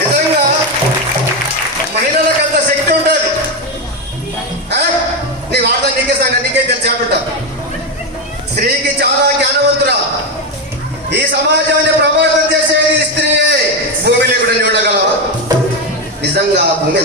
నిజంగా మహిళలకు అంత శక్తి ఉంటుంది. నీ వార్త నీకే సంగతి నీకే తెలిసి అంటుంటా. స్త్రీకి చాలా జ్ఞానవంతురా. ఈ సమాజాన్ని ప్రభావితం చేసేది స్త్రీ. భూమి లేకుండా ఉండగలవా? నిజంగా భూమి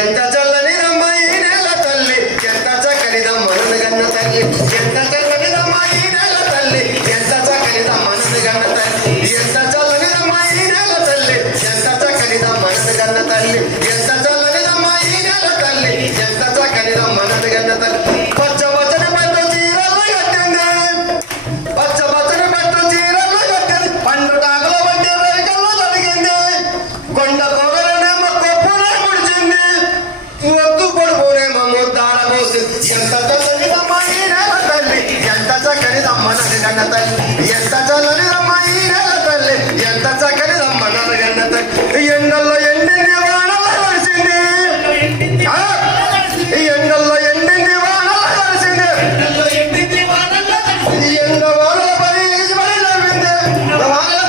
ఎంత చల్లని రమ్మాయి నేల తల్లి, ఎంత చక్కనిదమ్మను గన్న తల్లి, ఎంత చల్లని రమ్మాయి నేల తల్లి, ఎంత చక్కనిదమ్మను గన్న తల్లి, ఎంత చల్లని రమ్మాయి నేల తల్లి, ఎంత చక్కనిదమ్మను గన్న తల్లి, ఎంత చల్లనిదమ్మాయి నేల తల్లి, ఎంత చక్కనిదమ్మను గన్న తల్లి. పచ్చ పచ్చని పట్టు చీరలు కట్టింది, పచ్చ పచ్చని పట్టు చీరలు కట్టింది, పండు టాకుల వంటి రైకల్లో జరిగింది, కొండ కోరలనేమో కొప్పునే ముడిచింది, ఒత్తు పొడుపునేమో ముద్దాల పోసింది. ఎంత చల్లనిదమ్మాయి నేల తల్లి, ఎంత చక్కనిదమ్మను గన్న తల్లి, ఎంత చల్లనిదమ్మాయి నేల తల్లి, ఎంత చక్కనిదమ్మను గన్న తల్లి. ఎండల్లో ఎండింది వానలు కలిసింది, ఎండల్లో ఎండింది వానలు కలిసింది, ఎండ వానల పడి పడి నవ్వింది, ఎండ వానల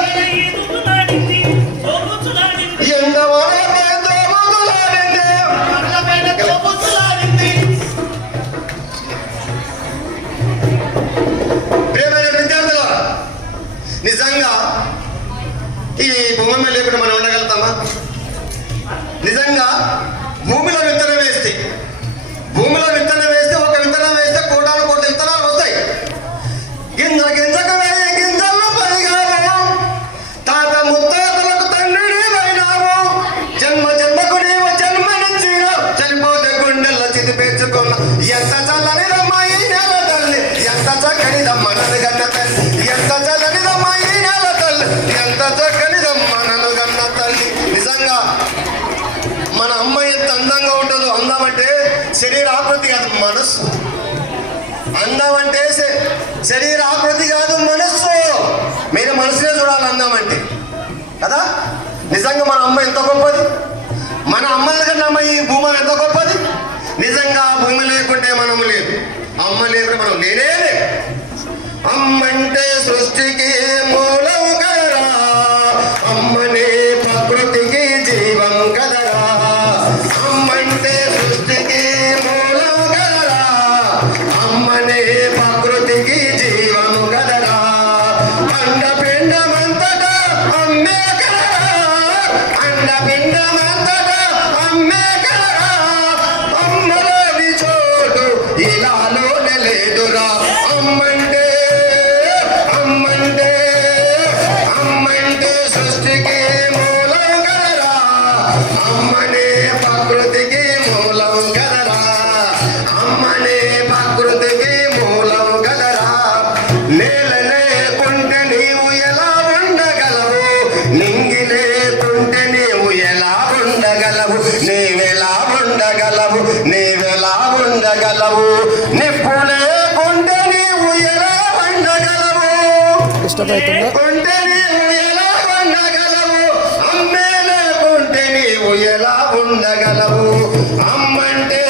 తోబుతులాడింది. ప్రియమైన విద్యార్థులు, నిజంగా ఈ భూమి మీద లేకుండా మనం ఉండగలుగుతామా? నిజంగా భూమిలో విత్తనం వేస్తే ఒక విత్తనం వేస్తే కోటాను కోట్ల విత్తనాలు వస్తాయి. గింజకు వేయి గింజల్లో పరిగాము, తాత ముత్తాతలకు తండ్రిని పోయినాము, జన్మ జన్మకు నీవు జన్మనిచ్చినావు, చనిపోతే గుండెల్లో చిదిపేర్చుకున్న. ఎంత చల్లని రమ్మాయి నేల తల్లి, ఎంత చక్కనిదమ్మను గన్న తల్లి, ఎంత చల్లనిదమ్మాయి నేల తల్లి, ఎంత చక్కనిదమ్మను గన్న తల్లి. నిజంగా మన అమ్మ ఎంత అందంగా ఉంటుందో. అందం అంటే శరీరాకృతి కాదు, మనస్సు. అందం అంటే శరీరాకృతి కాదు, మనస్సు. మీరు మనసునే చూడాలి అందం అంటే కదా. నిజంగా మన అమ్మ ఎంత గొప్పది, మన అమ్మల కన్నా అమ్మ ఈ భూమి ఎంత గొప్పది. నిజంగా భూమి లేకుంటే మనం లేదు, అమ్మ లేకుంటే మనం లేనే లేదు. అమ్మంటే సృష్టికి మూలం కదరా, అమ్మనే ప్రకృతికి జీవం కదరా, అమ్మంటే సృష్టికి మూలం కదరా, అమ్మనే ప్రకృతికి జీవం కదరా, అండపిండమంతటా అమ్మే కదరా, అండపిండమంతటా అమ్మే కదరా, అమ్మలోని చోటు ఇలాలోనే లేదురా. అమ్మంటే సృష్టికి మూలం కదరా, అమ్మనే ప్రకృతికి మూలం కదరా, అమ్మనే ప్రకృతికి మూలం కదరా. నేల లేకుంటే నీవు ఎలా ఉండగలవు, నింగి లేకుంటే నీవు ఎలా ఉండగలవు, నీవెలా ఉండగలవు, నీవెలా ఉండగలవు, నిప్పు లేకుంటే నీవు ఎలా ఉండగలవు, ఉంటే నీవు ఎలా ఉండగలవు, అమ్మే లేకుంటే నీవు ఎలా ఉండగలవు. అమ్మంటే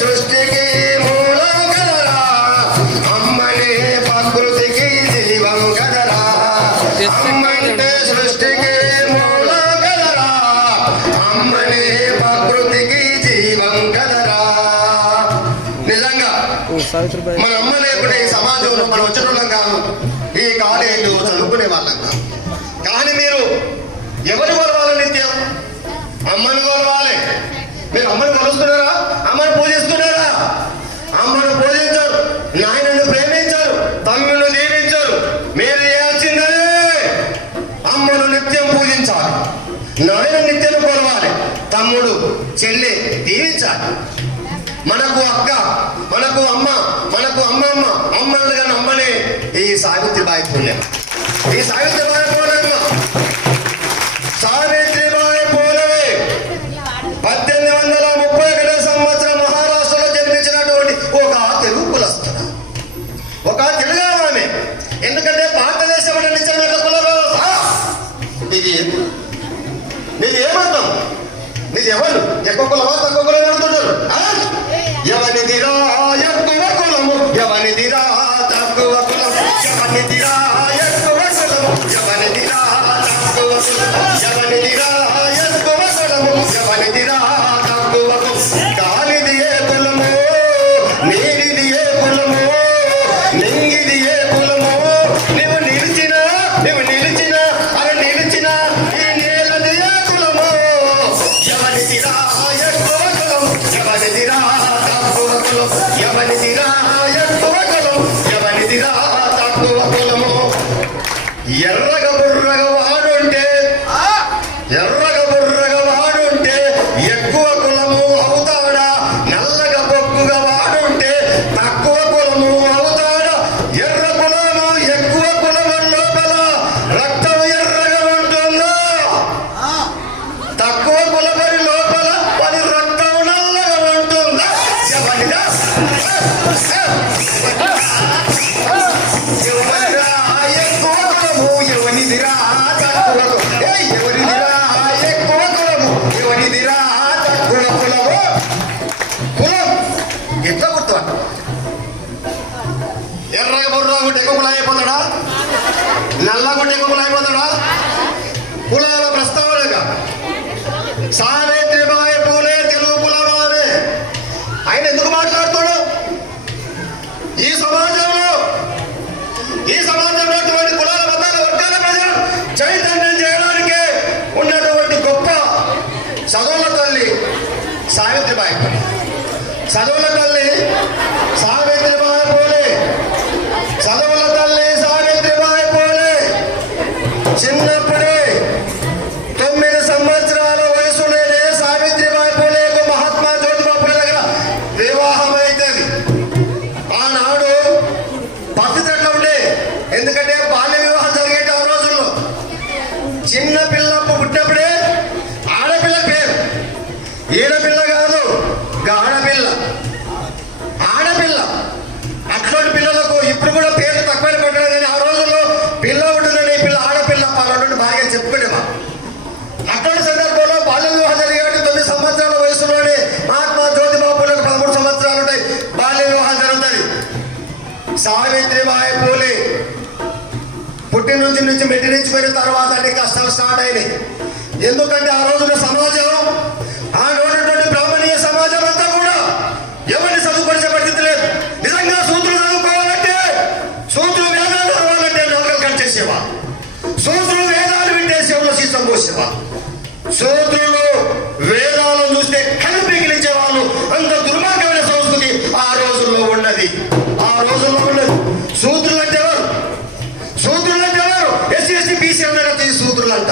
సృష్టికి మూలం కదరా, అమ్మనే ప్రకృతికి జీవం కదరా, అమ్మంటే సృష్టికి మూలం కదరా, అమ్మనే ప్రకృతికి జీవం కదరా. నిజంగా మన అమ్మ లేకుంటే ఈ సమాజంలో మనం వచ్చేటోళ్ళం కాదు, ఈ కాలేజీలు చదువుకునే వాళ్ళం కాదు. కానీ మీరు ఎవరు కొలవాలి? నిత్యం అమ్మను కొలవాలి. మీరు అమ్మను కొలుస్తున్నారా? అమ్మను పూజిస్తున్నారా? అమ్మను పూజించారు, నాయనను ప్రేమించారు, తమ్మును దీవించారు. మీరు చేయాల్సిందే అమ్మను నిత్యం పూజించాలి, నాయన నిత్యం కొలవాలి, తమ్ముడు చెల్లి దీవించాలి. మనకు అక్క, మనకు అమ్మ, మనకు అమ్మమ్మ, అమ్మలు కానీ అమ్మనే ఈ సావిత్రిబాయి పుణ్యం. ఈ సావిత్రిబాయి పూర్ణమ్మ, సావిత్రిబాయి పూర్ణమే 1831 సంవత్సరం మహారాష్ట్రలో జన్మించినటువంటి ఒక తెలుగు కులస్తుడు, ఒక తెలుగు ఆమె. ఎందుకంటే భారతదేశం నిత్యం కుల ఇది ఏమర్థం? నీది ఎవరు? ఎక్కువ కులమా తక్కువ కులం అడుగుతుంటారు. ఎవరిదిరా ఎక్కువ కులము, ఎవరిదిరా తక్కువ ఎవనిదిరా ఎక్కువ కులము ఎవనిదిరా తక్కువ కులము ఎవనిదిరా ఎక్కువ కులము ఎవనిదిరా తక్కువ కులము గాలిది ఏ కులము నీరిది ఏ కులము నింగిది ఏ కులము నువ్వు నిలిచిన అవి నిలిచిన ఈ నేలది ఏ కులము ఎవనిదిరా ఎక్కువ కులము ఎవనిదిరా తక్కువ కులము ఎవనిదిరా ఎక్కువ కులము ఎవనిదిరా తక్కువ కులము ఎర్రగ బుర్రగ వాడుంటే ఎక్కువ కులము అవుతాడా నల్లగ బొక్కుగా వాడుంటే తక్కువ కులము అవుతాడా ఎర్ర కులము ఎక్కువ కులము లోపల రక్తం ఎర్రగా ఉంటుందా తక్కువ కులమని లోపల పని రక్తం నల్లగా ఉంటుందా ఎవరిదా ఎక్కువ కులము ఎవనిదిరా తక్కువ ఎవరిదిరా ఎక్కువ కులము ఎవనిదిరా తక్కువ కులము కులం ఎట్లా గుర్తు ఎర్రగా బుర్రగా ఎక్కువ కులం అయిపోతాడా నల్లగుంటే ఎక్కువ కులం అయిపోతాడా కులాల ప్రస్తావనగా సావిత్రిబాయి పూలే తెలుగు కులమానే ఆయన ఎందుకు మాట్లాడుతాడు ఈ సమాజంలో అటువంటి కులాల మతాల వర్గాల ప్రజలు చైతన్యం చేయడానికి ఉన్నటువంటి గొప్ప చదువుల తల్లి సావిత్రిబాయి చదువుల తల్లి సావిత్రిబాయి పూలే చదువుల తల్లి సావిత్రిబాయి పూలే చిన్నప్పుడే 9 సంవత్సరాల వయసులోనే సావిత్రిబాయి పూలేకు మహాత్మా జ్యోతిబా పూలే దగ్గర వివాహం అవుతుంది. ఆనాడు పరిస్థితి ఎట్లా ఉండే ఎందుకంటే బాల్య వివాహం జరిగేటి ఆ రోజుల్లో చిన్న పిల్ల పుట్టినప్పుడే ఆడపిల్ల పేరు ఈడపిల్ల కాదు ఆడపిల్ల అట్లాంటి పిల్లలకు ఇప్పుడు కూడా పేర్లు తక్కువ పెట్టడం కానీ ఆ రోజుల్లో పిల్ల ఉంటుందని పిల్ల ఆడపిల్ల పలాంటి బాగా చెప్పుకునేవా అటువంటి సందర్భంలో బాల్య వివాహం జరిగేటి 9 సంవత్సరాల వయసులోనే మహాత్మా జ్యోతిబా పూలేకు 13 సంవత్సరాలు ఉంటాయి బాల్య వివాహం జరుగుతుంది. సావిత్రిబాయి పూలే పుట్టిన నుంచి మెట్టినించిపోయిన తర్వాత అన్ని కష్టాలు స్టార్ట్ అయినాయి. ఎందుకంటే ఆ రోజున సమాజం ఆ ఉన్నటువంటి బ్రాహ్మణీయ సమాజం అంతా కూడా ఎవరిని చదువుకొనిసే పరిస్థితి లేదు. నిజంగా సూత్రులు చదువుకోవాలంటే సూత్రులు వేదాలు చదవాలంటే నౌకలు కట్టేసేవా సూత్రులు వేదాలు వింటే శివులు సీసం పోసేవా సూత్రులు వేదాలను చూస్తే కళ్ళు పీకిలించే వాళ్ళు అంత దుర్మార్గమైన సంస్కృతి ఆ రోజుల్లో ఉన్నది. సూత్రులు అంటే ఎవరు ఎస్సీ ఎస్టీ బీసీ అన్నారు. ఈ సూత్రులు అంట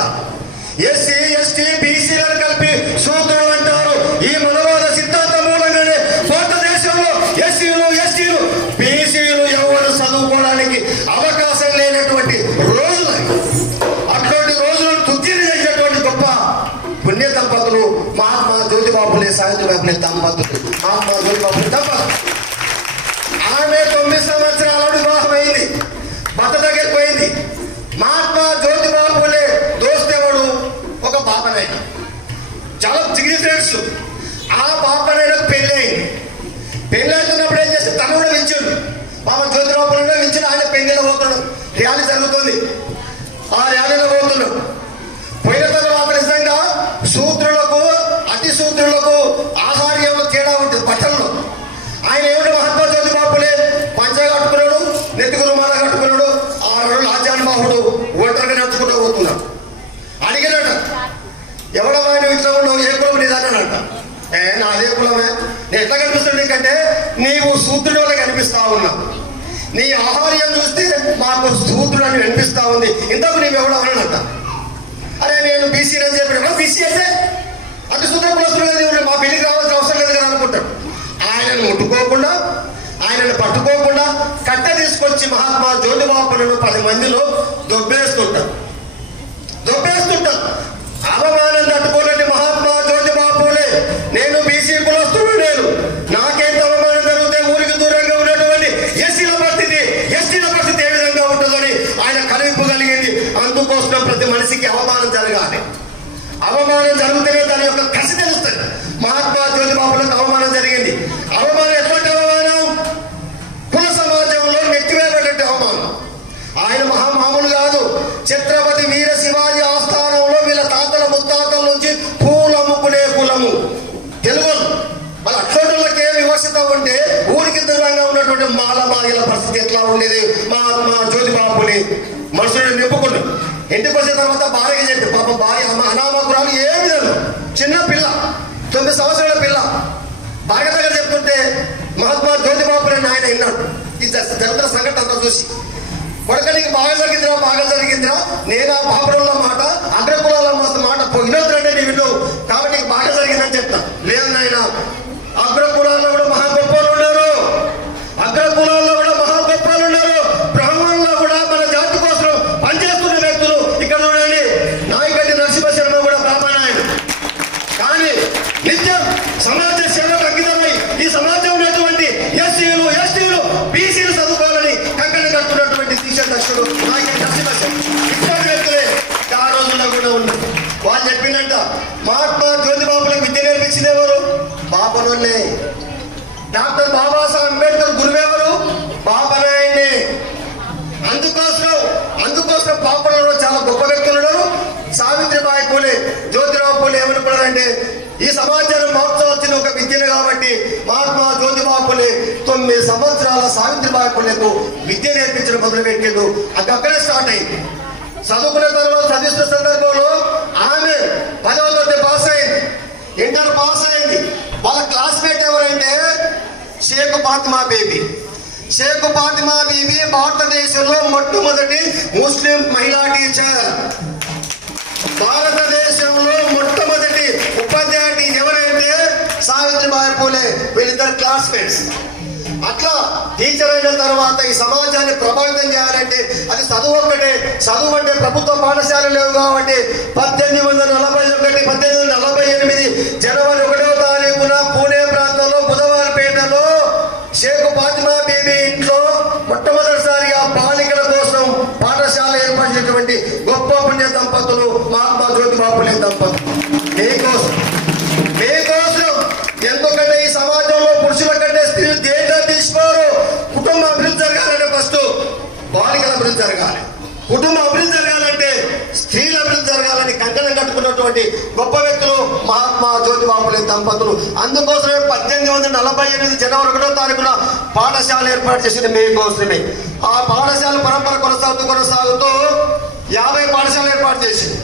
ఎస్సీ ఎస్టీ బీసీలను కలిపి సూత్రులు అంటారు. ఈ మనవాద సిద్ధాంతం మూలంగానే భారతదేశంలో ఎస్సీలు ఎస్టీలు బీసీలు ఎవరు చదువుకోవడానికి అవకాశం లేనటువంటి రోజులు అటువంటి రోజులను తుర్తిని చేసేటువంటి గొప్ప పుణ్య దంపతులు మహాత్మా జ్యోతిబా పూలే సావిత్రిబాయి పూలే దంపతులు. మహాత్మా జ్యోతిబా పూలే దంపతులు ఆమె 9 సంవత్సరాల వివాహం అయింది. భర్త దగ్గరికి పోయింది. మహాత్మా జ్యోతిబా పూలే దోస్తేవాడు ఒక పాపనైన చాలా జిగిరి ఫ్రెండ్స్. ఆ పాపనైనా పెళ్ళి అయింది. పెళ్ళి అవుతున్నప్పుడు ఏం చేస్తే తను కూడా వించుండు. పాప జ్యోతిబా పూలే వించిన ఆయన పెళ్లిలో పోతున్నాడు. ర్యాలీ జరుగుతుంది. ఆ ర్యాలీలో పోతున్నాడు. పోయిన తర్వాత నిజంగా శూద్రులకు అతి శూద్రులకు ఆహార్యంలో తేడా ఉంటుంది బట్టల్లో. ఆయన ఏమిటి మహాత్మా జ్యోతిబా పూలే పంచ కట్టుకున్నాడు, నెత్తికి రుమాల కట్టుకున్నాడు. 6 రోజులు ఆజానుబాహుడు ఒంటరిగా నడుచుకుంటూ పోతున్నాడు. అడిగినట ఎవడమ్మా నువ్వు ఇట్లా ఉండవు ఏ కులం నీదన్నాడంట. నాదే కులమే నేను ఎట్లా కనిపిస్తుంది నీకంటే నీవు శూద్రుడు కనిపిస్తా ఉన్నావు. నీ ఆహార్యం చూస్తే మాకు శూద్రుడు అని కనిపిస్తా ఉంది. ఇంతకు నీవు ఎవడన్నాడంట. అరే నేను బీసీ అని చెప్పాడు. బీసీ అయితే అతి శూద్ర కులస్తులు మా పెళ్లికి రావాల్సిన అవసరం లేదు కదా అనుకుంటాడు. ఆయనను ముట్టుకోకుండా ఆయనను పట్టుకోకుండా కట్ట తీసుకొచ్చి మహాత్మా జ్యోతిబా పూలేను 10 మందిలో దొబ్బేస్తుంటారు. అవమానం తట్టుకోలేని మహాత్మా జ్యోతిబా పూలే నేను బీసీ కులస్తుడు, నేను నాకేంత అవమానం జరిగితే ఊరికి దూరంగా ఉన్నటువంటి ఎస్టీల పరిస్థితి ఏ విధంగా ఉంటుందని ఆయన కనిపింపు కలిగింది. అందుకోసం ప్రతి మనిషికి అవమానం జరగాలి. అవమానం జరిగితేనే దాని యొక్క కసి తెలుస్తుంది. మహాత్మా జ్యోతిబా పూలేకు అవమానం జరిగింది. అవమానం ఎటువంటి అవమానం? కుల సమాజంలో నెట్టివేయబడ్డ అవమానం. ఛత్రపతి వీర శివాజీ ఆస్థానంలో వీళ్ళ తాతల ముత్తాతల నుంచి పూలు అమ్ముకునే కులము తెలుగు. వాళ్ళ అక్షోటులకే వివక్షత ఉంటే ఊరికి దూరంగా ఉన్నటువంటి మాలమాయిల పరిస్థితి ఎట్లా ఉండేది? మహాత్మా జ్యోతిబాపుని మనుషులు నింపుకుంటు ఇంటికి వచ్చిన తర్వాత భార్యకి చెప్పి, పాప భార్య అనామకురాలు ఏమి లేదు, చిన్న పిల్ల, 9 సంవత్సరాల పిల్ల, భార్య దగ్గర చెప్తుంటే మహాత్మా జ్యోతిబాపుని ఆయన విన్నాడు. ఈ చరిత్ర సంఘటన అంతా చూసి, కొడుక నీకు బాగా జరిగిందిరా, నేను ఆ బాపురంలో మాట అగ్రకులాల మాట వినోద్రంటే నీ విను, కాబట్టి నీకు బాగా జరిగిందని చెప్తా. లేదు నాయన, అగ్రకులాల్లో కూడా మహా గొప్పలు ఉన్నారు, అగ్రకులాల్లో కూడా మహా గొప్పలు ఉన్నారు, బ్రాహ్మణుల్లో కూడా మన జాతి కోసం పనిచేస్తున్న వ్యక్తులు ఇక్కడ చూడండి. నాయకటి నరసింహ శర్మ కూడా బ్రాహ్మణాయుడు, కానీ నిత్యం సమాజ సేవకు అంకితమై ఈ సమాజం ఉన్నటువంటి ఎస్సీలు ఎస్టీలు బీసీలు చదువుకోవాలని కంకణం కట్టుకున్నటువంటి దీక్షాధ్యక్షుడు నాయకటి నరసింహ శర్మ ఇటువంటి వ్యక్తులే ఆ రోజుల్లో కూడా ఉన్నారు. వాళ్ళు చెప్పిందంట, మహాత్మా జ్యోతిబాపులకు విద్య నేర్పించింది ఎవరు? బాపనోళ్ళే. డాక్టర్ బాబాసాహెబ్ అంబేద్కర్ గురువెవరు? బాపనాయన్నే. అందుకోసం బాపనలో చాలా గొప్ప వ్యక్తులు ఉన్నారు. సావిత్రిబాయి పూలే, జ్యోతిరావు పూలే ఏమనుకున్నారంటే, ఈ సమాజాన్ని మార్చవలసిన ఒక విద్యను కాబట్టి మహాత్మా జ్యోతిబాపు పూలే 9 సంవత్సరాల సావిత్రిబాయి పూలేకు విద్య నేర్పించడం మొదలుపెట్టిండు. అది అక్కడే స్టార్ట్ అయింది. చదువుకున్న తర్వాత చదివిస్తున్న సందర్భంలో ఆమె 10వ తరగతి పాస్ అయింది, ఇంటర్ పాస్ అయింది. వాళ్ళ క్లాస్మేట్ ఎవరంటే షేక్ ఫాతిమా బీబీ. షేక్ ఫాతిమా బీబీ భారతదేశంలో మొట్టమొదటి ముస్లిం మహిళా టీచర్. భారతదేశంలో మొట్టమొదటి ఉపాధ్యాయ ఎవరంటే సావిత్రిబాయి పూలే. వీళ్ళిద్దరు క్లాస్మేట్స్. అట్లా టీచర్ అయిన తర్వాత ఈ సమాజాన్ని ప్రభావితం చేయాలంటే అది చదువు ఒక్కటే. చదువు అంటే ప్రభుత్వ పాఠశాలలు లేవు కాబట్టి 1848 జనవరి 1వ తారీఖున పూణే ప్రాంతంలో బుధవారపేటలో షేక్ ఫాతిమా బీబీ ఇంట్లో మొట్టమొదటిసారిగా బాలికల కోసం పాఠశాల ఏర్పరిచినటువంటి గొప్ప పుణ్య దంపతులు మహాత్మా జ్యోతిబాపు పూలే దంపతులు. మీకోసం ఎందుకంటే ఈ సమాజంలో పురుషుల కంటే స్త్రీలు దేంట్లో తీసుకోరు. కుటుంబ అభివృద్ధి జరగాలంటే ఫస్ట్ బాలికల అభివృద్ధి జరగాలి. కుటుంబ అభివృద్ధి జరగాలంటే స్త్రీల అభివృద్ధి జరగాలని కంకణం కట్టుకున్నటువంటి గొప్ప వ్యక్తులు మహాత్మా జ్యోతిబాపు పూలే దంపతులు. అందుకోసమే 1848 జనవరి 1వ తారీఖున పాఠశాల ఏర్పాటు చేసింది మీకోసమే. ఆ పాఠశాల పరంపర కొనసాగుతూ 50 పాఠశాలలు ఏర్పాటు చేసింది.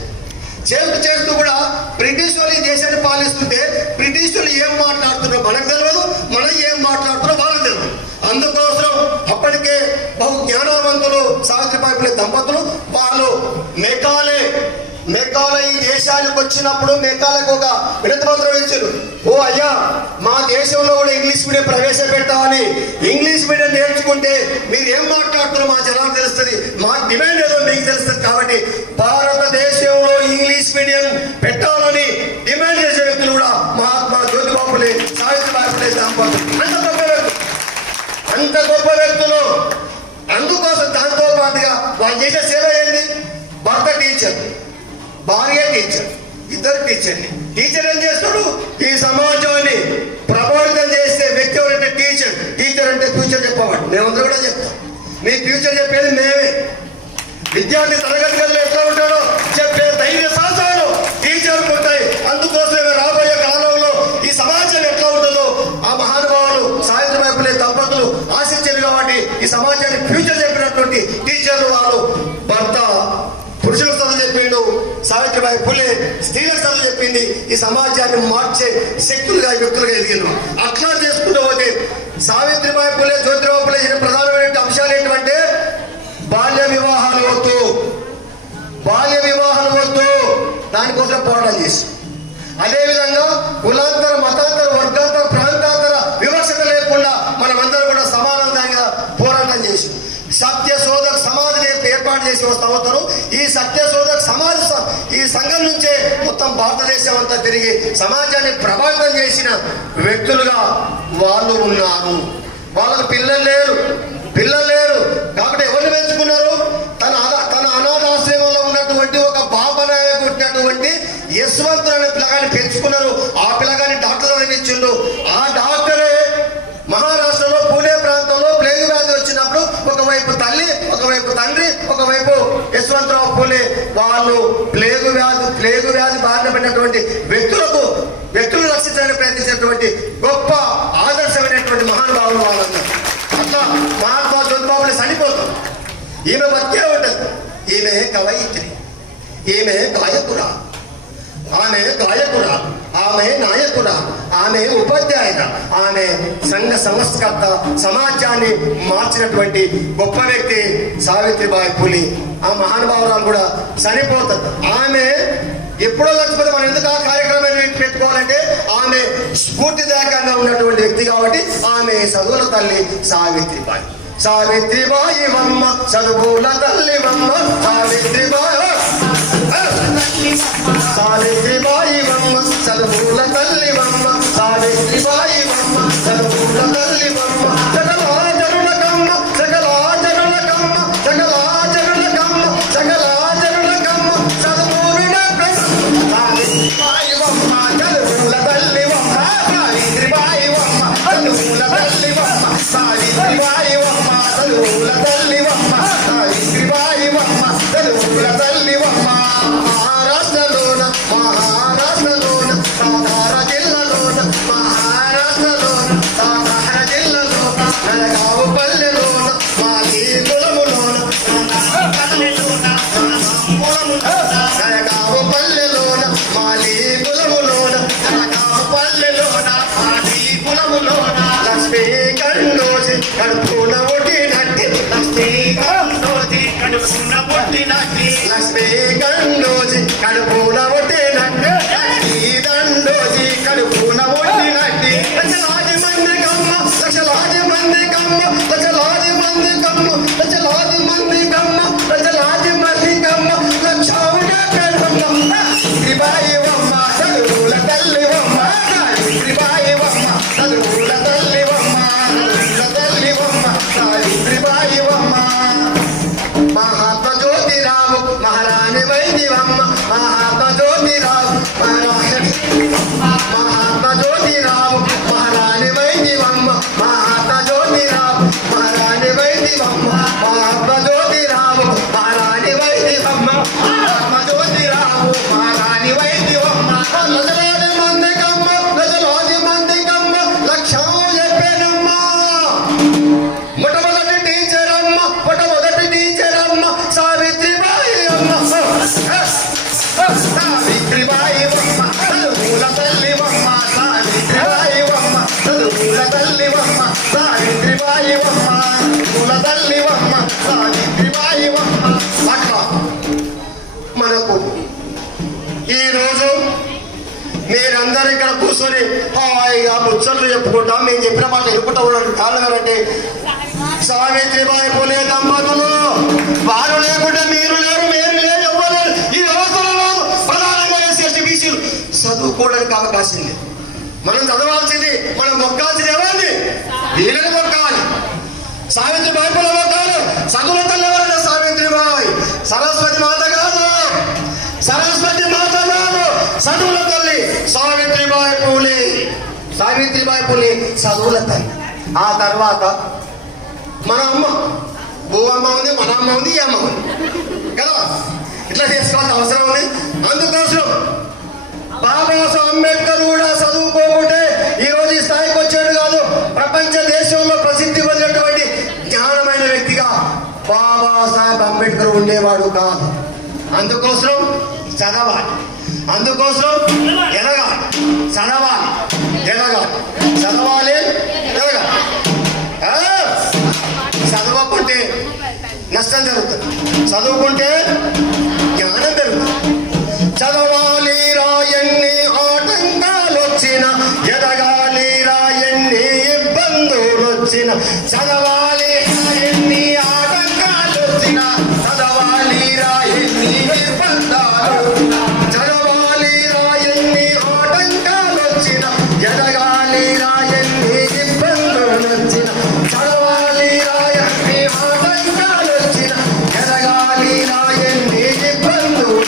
చేస్తూ కూడా బ్రిటిష్ వాళ్ళు ఈ దేశాన్ని పాలిస్తుంటే బ్రిటిష్ వాళ్ళు ఏం మాట్లాడుతున్నారో మనకు తెలియదు, మనం ఏం మాట్లాడుతున్నారో వాళ్ళకి తెలియదు. అందుకోసం అప్పటికే బహు జ్ఞానవంతులు సావిత్రిబాయి పూలే దంపతులు వాళ్ళు మెకాలే ఈ దేశానికి వచ్చినప్పుడు మెకాలకు ఒక వినతి పత్రం ఇచ్చారు. ఓ అయ్యా, మా దేశంలో కూడా ఇంగ్లీష్ మీడియం ప్రవేశపెట్టాలి, ఇంగ్లీష్ మీడియం నేర్చుకుంటే మీరు ఏం మాట్లాడుతున్నారో మా జనాలకు తెలుస్తుంది, మా డిమాండ్ ఏదో మీకు తెలుస్తుంది, కాబట్టి భారతదేశంలో ఇంగ్లీష్ మీడియం పెట్టాలని డిమాండ్ చేసే వ్యక్తులు కూడా మహాత్మా జ్యోతిబాపు పూలే, సావిత్రిబాయి పూలే దంపతులు. అంత గొప్ప వ్యక్తులు. అందుకోసం దాంతో పాటుగా వాళ్ళు చేసే సేవ ఏంది? భర్త టీచర్, భార్య టీచర్, ఇద్దరు టీచర్ని. టీచర్ ఏం చేస్తాడు? ఈ సమాజాన్ని ప్రభావితం చేసే వ్యక్తి ఎవరంటే టీచర్ అంటే ఫ్యూచర్ చెప్పవాడు. మేమందరూ కూడా చెప్తాం, మీ ఫ్యూచర్ చెప్పేది మేమే. విద్యార్థి తరగతి గదిలో ఎట్లా ఉంటాడో చెప్పే ధైర్య సాహసాలు టీచర్కు ఉంటాయి. అందుకోసమే రాబోయే కాలంలో ఈ సమాజం ఎట్లా ఉంటుందో ఆ మహానుభావులు సావిత్రిబాయి పూలే దంపతులు ఆశించారు. కాబట్టి ఈ సమాజాన్ని ఫ్యూచర్ చెప్పినటువంటి టీచర్లు వాళ్ళు. భర్త పురుషులకు చదువు చెప్పిండు, సావిత్రిబాయి పూలే స్త్రీలకు చదువు చెప్పింది. ఈ సమాజాన్ని మార్చే శక్తులుగా వ్యక్తులుగా ఎదిగిన అట్లా చేసుకుంటూ పోతే సావిత్రిబాయి పూలే, జ్యోతిరావు పూలే ప్రధానమైన అంశాలు ఏంటంటే బాల్య వివాహాలు వద్దు, దానికోసం పోరాటం చేసి, అదేవిధంగా కులాంతర, మతాంతర, వర్గాంతర, ప్రాంతాంతర వివక్షత లేకుండా మనమందరం కూడా సమానంగా పోరాటం చేసి సత్యశోధక సమాజం ఏర్పాటు చేసి వస్తూ ఉంటారు. ఈ సత్యశోధక సమాజ ఈ సంఘం నుంచే మొత్తం భారతదేశం అంతా తిరిగి సమాజాన్ని ప్రభావితం చేసిన వ్యక్తులుగా వాళ్ళు ఉన్నారు. వాళ్ళకు పిల్లలు లేరు కాబట్టి ఎవరిని పెంచుకున్నారు? తన అనాథాశ్రమంలో ఉన్నటువంటి ఒక బాబనాయ పుట్టినటువంటి యశ్వంతుడు అనే పిల్లగాన్ని పెంచుకున్నారు. ఆ పిల్లగాన్ని డాక్టర్ చదివించిండు. ఆ డాక్టరే మహారాష్ట్రలో పూణే ప్రాంతంలో ప్లేగు వ్యాధి వచ్చినప్పుడు ఒకవైపు తల్లి, ఒకవైపు తండ్రి, ఒకవైపు యశ్వంతరావు పూలే. వాళ్ళు ప్లేగు వ్యాధి బారిన పడినటువంటి వ్యక్తులు రక్షించడానికి ప్రయత్నించినటువంటి గొప్ప ఆదర్శమైనటువంటి మహానుభావులు వాళ్ళందరూ. అట్లా మహాత్మా జ్యోతిబాబుని చనిపోతాం. ఈమె బతికే ఉంటుంది. ఈమె కవయిత్రి, ఈమె గాయకురా, ఆమె నాయకురా, ఆమె ఉపాధ్యాయుల, ఆమె సంఘ సంస్కర్త, సమాజాన్ని మార్చినటువంటి గొప్ప వ్యక్తి సావిత్రిబాయి పూలే. ఆ మహానుభావురాలు కూడా చనిపోతుంది. ఆమె ఎప్పుడో చచ్చిపోతే మనం ఎందుకు ఆ కార్యక్రమాన్ని పెట్టుకోవాలంటే ఆమె స్ఫూర్తిదాయకంగా ఉన్నటువంటి వ్యక్తి కాబట్టి ఆమె చదువుల తల్లి సావిత్రిబాయి. సావిత్రిబాయి వమ్మ చదువుల తల్లి వమ్మ, సావిత్రిబాయి వమ్మ చదువుల తల్లి వమ్మ, సావిత్రిబాయి వమ్మ చదువుల తల్లి వమ్మ. సకలాజనులకమ్మ సకలాజనులకమ్మ సకలాజనులకమ్మ సకలాజనులకమ్మ చదువులకమ్మ సావిత్రిబాయి వమ్మ చదువుల తల్లి వమ్మ, సావిత్రిబాయి వమ్మ చదువుల తల్లి వమ్మ, సావిత్రిబాయి వమ్మ చదువుల తల్లి వమ్మ, సావిత్రిబాయి వమ్మ చదువుల తల్లి వమ్మ. మహారాష్ట్రలోన సాతార జిల్లాలోన నరగావు పల్లెలోన మాలి కులములోన నరగావు పల్లెలోన మాలి కులములోన లక్ష్మీ కండోసి కడుపున ఒట్టినట్టి, లక్ష్మీ కండోసి కడుపున ఒట్టినట్టి, లక్ష్మీ కండోసి కడుపున ఒట్టినట్టి, దండోసి కడుపున ఒట్టినట్టి. లక్షలాది మంది కమ్మ లక్షలాది మంది కమ్మ లక్షలాది మంది కమ్మ లక్షలాది మంది కమ్మ లక్షలాది మంది కమ్మ లక్షావుగా కడమ్మ శ్రీబాయి వమ్మ చదువుల తల్లి వమ్మ, సావిత్రిబాయి వమ్మ చదువుల తల్లి వమ్మ, తల్లి వమ్మ సావిత్రిబాయి వమ్మ. మహాత్మా జ్యోతిరావు మహారాణి వైదివమ్మ, మహాత్మా జ్యోతిరావు మహాత్మా జ్యోతిరావు మహారాణి వైదివమ్మ, మహాత్మా జ్యోతిరావు మహారాణి వైదివమ్మ, మహాత్మా జ్యోతిరావు మహారాణి వైదివమ్మ, మహాత్మా జ్యోతిరావు మహారాణి వైదివమ్మ. లక్షలాది మంది కమ్మ లక్షలాది మంది కమ్మ లక్ష్యం చెప్పేనమ్మ. మొట్టమొదటి టీచర్ అమ్మ సావిత్రిబాయి అమ్మ, సావిత్రిబాయి వమ్మ చదువుల తల్లి వమ్మ, సావిత్రిబాయి వమ్మ చదువుల తల్లి వమ్మ, సావిత్రిబాయి వమ్మ చదువుల తల్లి వమ్మ, సావిత్రిబాయి వమ్మ. అట్లా మనకు ఈరోజు మీరందరూ ఇక్కడ కూర్చొని హాయిగా ముచ్చట్లు చెప్పుకుంటా మేము చెప్పిన మాట ఎరుకుంటా ఉన్నాడు. కారణం ఏంటంటే సావిత్రిబాయి పూలే దంపతులు, వారు లేకుండా మీరు లేరు, మీరు లేరు, ఎవ్వరు లేరు. ఈ వ్యవస్థలో ప్రధానంగా SC/ST/BCలు చదువుకోవడానికి అవకాశం లేదు. మనం చదవాల్సింది, మనం మొక్కాల్సింది ఎవరిని? వీళ్ళని మొక్కాలి. సావిత్రిబాయి పూలే మొక్కాలి. చదువుల తల్లి ఎవరైనా సావిత్రిబాయి, సరస్వతి మాత కాదు, సరస్వతి మాత కాదు, చదువుల తల్లి సావిత్రిబాయి పూలే. సావిత్రిబాయి పూలే చదువుల తల్లి. ఆ తర్వాత మన అమ్మ, భూవమ్మ ఉంది, మన అమ్మ ఉంది, ఈ అమ్మ ఉంది కదా. ఇట్లా చేసుకోవాల్సిన అవసరం ఉంది. అందుకోసం బాబాసాహెబ్ అంబేద్కర్ కూడా చదువుకోకుంటే ఈరోజు ఈ స్థాయికి వచ్చాడు కాదు. ప్రపంచ దేశంలో ప్రసిద్ధి పొందినటువంటి జ్ఞానమైన వ్యక్తిగా బాబాసాహెబ్ అంబేద్కర్ ఉండేవాడు కాదు. అందుకోసం చదవాలి, అందుకోసం ఎదగాలి, చదవాలి, ఎదగాలి, చదవాలి, ఎదగాలి. చదవకుంటే నష్టం జరుగుతుంది, చదువుకుంటే జ్ఞానం పెరుగుతుంది. చదవాలి రాయన్ని ఆటంకాలు వచ్చిన, ఎదగాలి రాయన్ని ఇబ్బందులు వచ్చిన, చదవాలి రాయన్ని ఆటంకాలు వచ్చిన, చదవాలి రాయన్ని ఇబ్బందాలు, చదవాలి రాయన్ని ఆటంకాలు వచ్చిన, ఎదగాలి రాయన్ని ఇబ్బందులు వచ్చిన, చదవాలి రాయన్ని ఆటంకాలు వచ్చిన, ఎదగాలి రాయన్ని ఇబ్బందులు.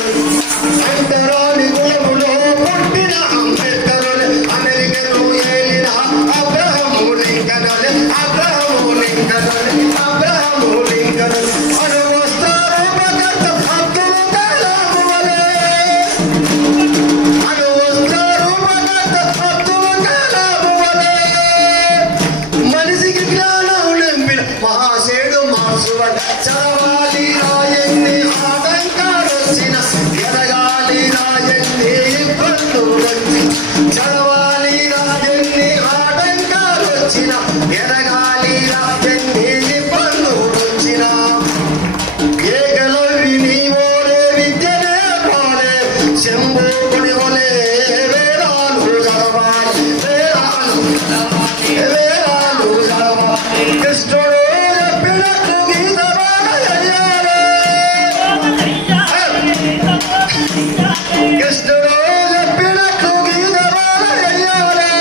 అంటరాని కులములో పుట్టిన అంబేద్కరులు, అమెరికను ఏలిన Abraham Lincoln, Abraham Lincoln, Abraham Lincoln. చదవాలి రాయన్ని ఆటంకాలు వచ్చిన ఎదగాలి రాయన్ని ఇబ్బందులు వచ్చి చదవాలి రాయన్ని ఆటంకాలు వచ్చిన ఎదగాలి రాయన్ని ఇబ్బందులు వచ్చిన ఏకలవి నీవోలే విద్యనే పోలే శంభుకుని ఓలే వేదాలు చదవాలి వేదాలు వేదాలు చదవాలి కృష్ణుడు చెప్పినట్టు గీత బాలయ్యాలే కృష్ణుడు చెప్పినట్టు గీత బాలయ్యాలే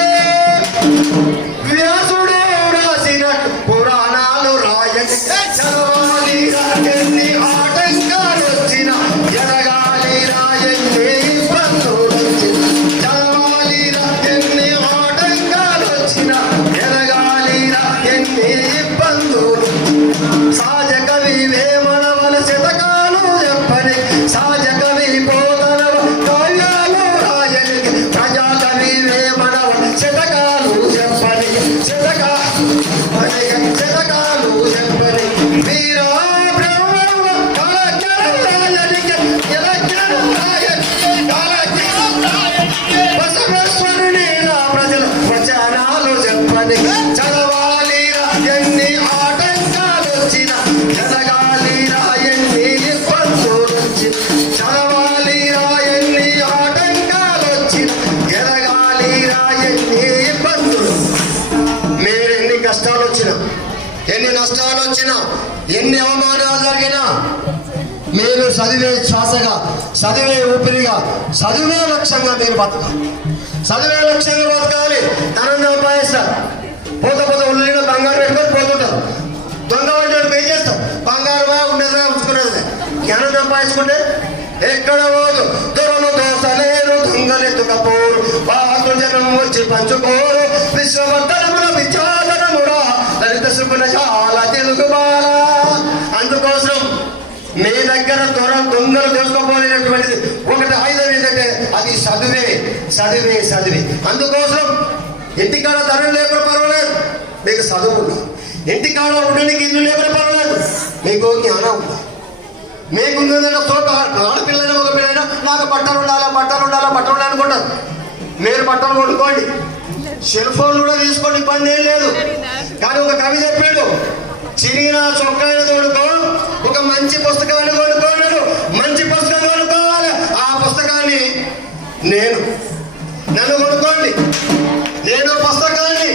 వ్యాసుడు రాసినట్టు పురాణాలు రాయని చదవాలి రాయన్ని ఆటంకాలు వచ్చిన ఎదగాలి రాయన్ని ఇబ్బందులు వచ్చిన చదవాలి రాయన్ని ఆటంకాలు వచ్చిన ఎదగాలి రాయన్ని ఇబ్బందులు సహజ కవి వేమనవల శతకాలు చెప్పని సహజ కవి పోతనవ కావ్యాలు రాయని ప్రజా కవి వేమనవ శతకాలు చెప్పని శతకాలు చెప్పని వీరా బ్రహ్మణ కళజ్ఞానం రాయనికి ఎలజ్ఞానం రాయనికి కళజ్ఞానం రాయనికి బసవేశ్వరుని నా ప్రజల వచనాలు చెప్పని చదవాలి రాయన్ని ఆటంకాలు వచ్చిన ఎదగాలి రాయన్ని ఇబ్బందులు వచ్చిన చదవాలి రాయన్ని ఆటంకాలు వచ్చిన ఎదగాలి రాయన్ని ఇబ్బందులు మీరు ఎన్ని కష్టాలు వచ్చినా ఎన్ని నష్టాలు వచ్చినా ఎన్ని అవమానాలు జరిగినా మీరు చదివే శ్వాసగా చదివే ఊపిరిగా చదివే లక్ష్యంగా మీరు బతకాలి చదివే లక్ష్యంగా బతకాలి ధనం సంపాదిస్తారు పోత ఉల్లిగా బంగారు పెట్టుకొని పోతుంటారు దొంగ వంటి ఏం చేస్తారు బంగారు బాగా ఉండేదిగా ఉంచుకునేది జ్ఞానం సంపాదించుకుంటే ఎక్కడ పోదు దొరలు దోసలేరు దొంగలెత్తుకపోరు బాధ జనం వచ్చి పంచుకోరు విశ్వవర్ధనముల విచారణముడా దళిత సుగుణ చాలా తెలుగు బాల అందుకోసం మీ దగ్గర దొంగలు దోసుకోపోలేనటువంటిది ఒకటి ఆయుధం ఏంటంటే అది చదివే అందుకోసం ఇంటికాడ ధనం లేకుండా పర్వాలేదు మీకు చదువు ఉందా ఇంటికాడ ఉండడానికి ఇల్లు లేకుండా పర్వాలేదు మీకు జ్ఞానం ఉందా మీకు తోట ఆడపిల్లైనా ఒక పిల్లైనా నాకు బట్టలు ఉండాలి అనుకుంటారు మీరు బట్టలు కొనుక్కోండి సెల్ ఫోన్ కూడా తీసుకోండి ఇబ్బంది ఏం లేదు కానీ ఒక కవి చెప్పాడు చిరిగిన చొక్కాయన తోడుకో ఒక మంచి పుస్తకాన్ని కొనుక్కున్నాడు మంచి పుస్తకం కొనుక్కోవాలి ఆ పుస్తకాన్ని నన్ను కొనుక్కోండి నేను పుస్తకాన్ని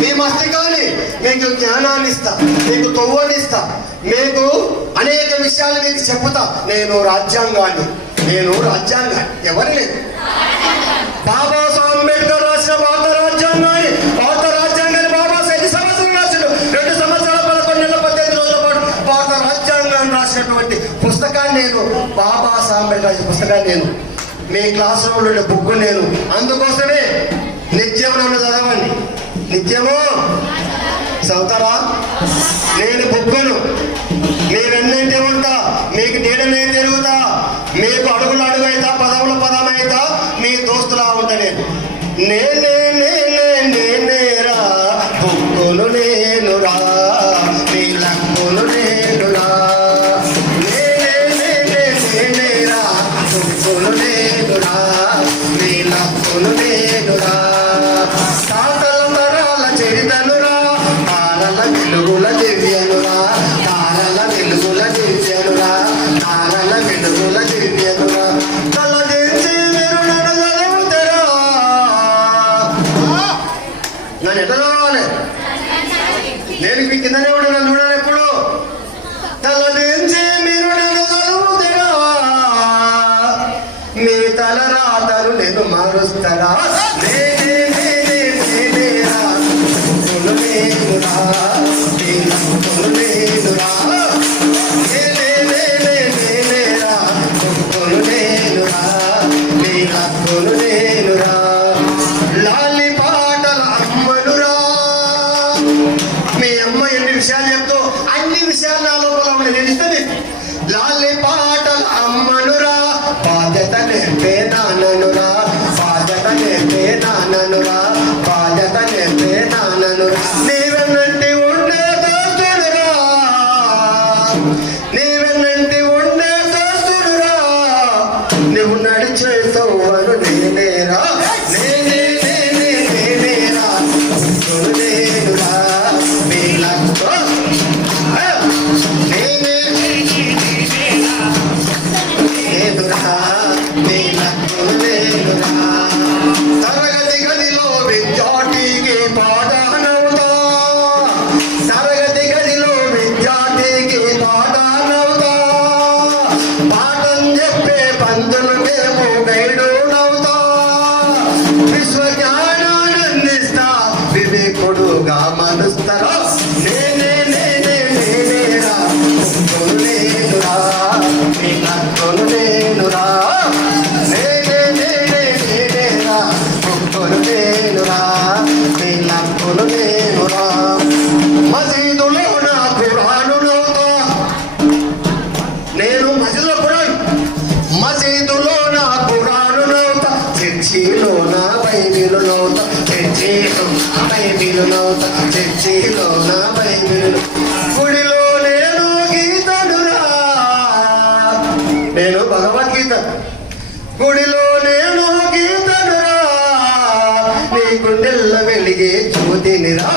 మీ మస్తికాన్ని మీకు జ్ఞానాన్ని ఇస్తా మీకు తొవ్వనిస్తా మీకు అనేక విషయాలు మీకు చెప్పుతా నేను రాజ్యాంగాన్ని ఎవరు లేదు బాబాసాహెబ్ అంబేద్కర్ రాసిన భారత రాజ్యాంగాన్ని బాబాసాహెబ్ సంవత్సరం రాశాడు 2 సంవత్సరాల 11 నెలల 15 రోజుల పాటు భారత రాజ్యాంగాన్ని రాసినటువంటి పుస్తకాన్ని నేను బాబాసాహెబ్ అంబేద్కర్ రాసిన పుస్తకాన్ని నేను మీ క్లాస్ రూమ్లో ఉండే బుక్ నేను అందుకోసమే నిత్యం నన్ను చదవండి నిత్యము చదువుతారా నేను బుక్కును మీ వెన్నంటే ఉంటా మీకు నీడనే తిరుగుతా మీకు అడుగులు అడుగైతా పదవుల పదమైతా మీ దోస్తులా ఉంటా నేనేరా బుక్కును నేనురా మీ లక్కును నేనురా నేనేరా బుక్కును నేనురా మీ లక్కును నేనురా తాతల తరాల చరితనురా తారల వెలుగుల దివ్యనురా తలదించి మీరు నన్ను చదువుతారా నన్ను ఎట్లా చదవాలి నేను మీ కిందనే నన్ను చూడాలి ఎప్పుడు తలదించి మీరు నన్ను చదువుతారా మీ తల రాతలు నేను మారుస్తారా నేనేరా లాలి పాటల అమ్మనురా మీ అమ్మ ఎన్ని విషయాలు చెప్తూ అన్ని విషయాలు నా లోపల నేను ఇస్తాను లాలి పాటల అమ్మనురా బాధ్యత నేర్పే నాన్ననురా నీవెన్నంటి ఉండే దోస్తుడురా గీత గుడిలో నేను గీతనురా నీ గుండెల్లో వెలిగే జ్యోతినిరా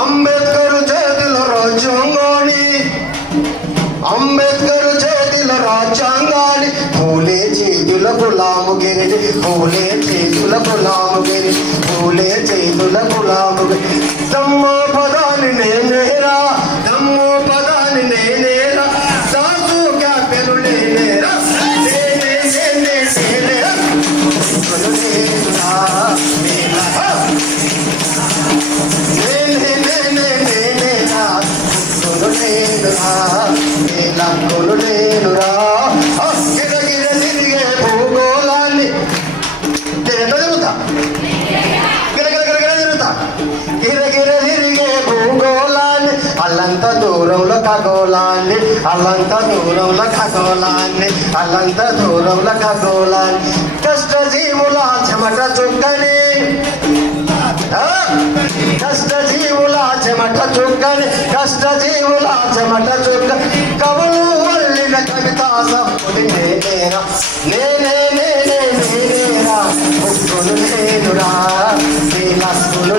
అంబేద్కర్ చేతిలో రాజ్యాంగాన్ని అంబేద్కర్ చేతిలో రాజ్యాంగాన్ని పూలే చేతుల గులాముగిరి పూలే చేతుల గులాముగిరి పూలే చేతుల గులాముగిరి దమ్మ పదాన్ని నేనేరా దమ్మ పదాన్ని నేనేరా దాసు క్యాపెలు నేనేరా నేనురా గిరగిర తిరిగే భూగోళాన్ని తిరుగుతా గిరగిర తిరిగే భూగోళాన్ని అల్లంత దూరంలో ఖగోళాన్ని అల్లంత దూరంలో ఖగోళాన్ని అల్లంత దూరంలో ఖగోళాన్ని కష్టజీవుల చెమట చుక్కని కష్టజీవుల చెమట చుక్కని కష్టజీవుల చెమట చుక్క కవులు వల్లిన కవితా సంపుటి నేనేరా నేనేరా నేనేరా నేనురా నీ లక్కులు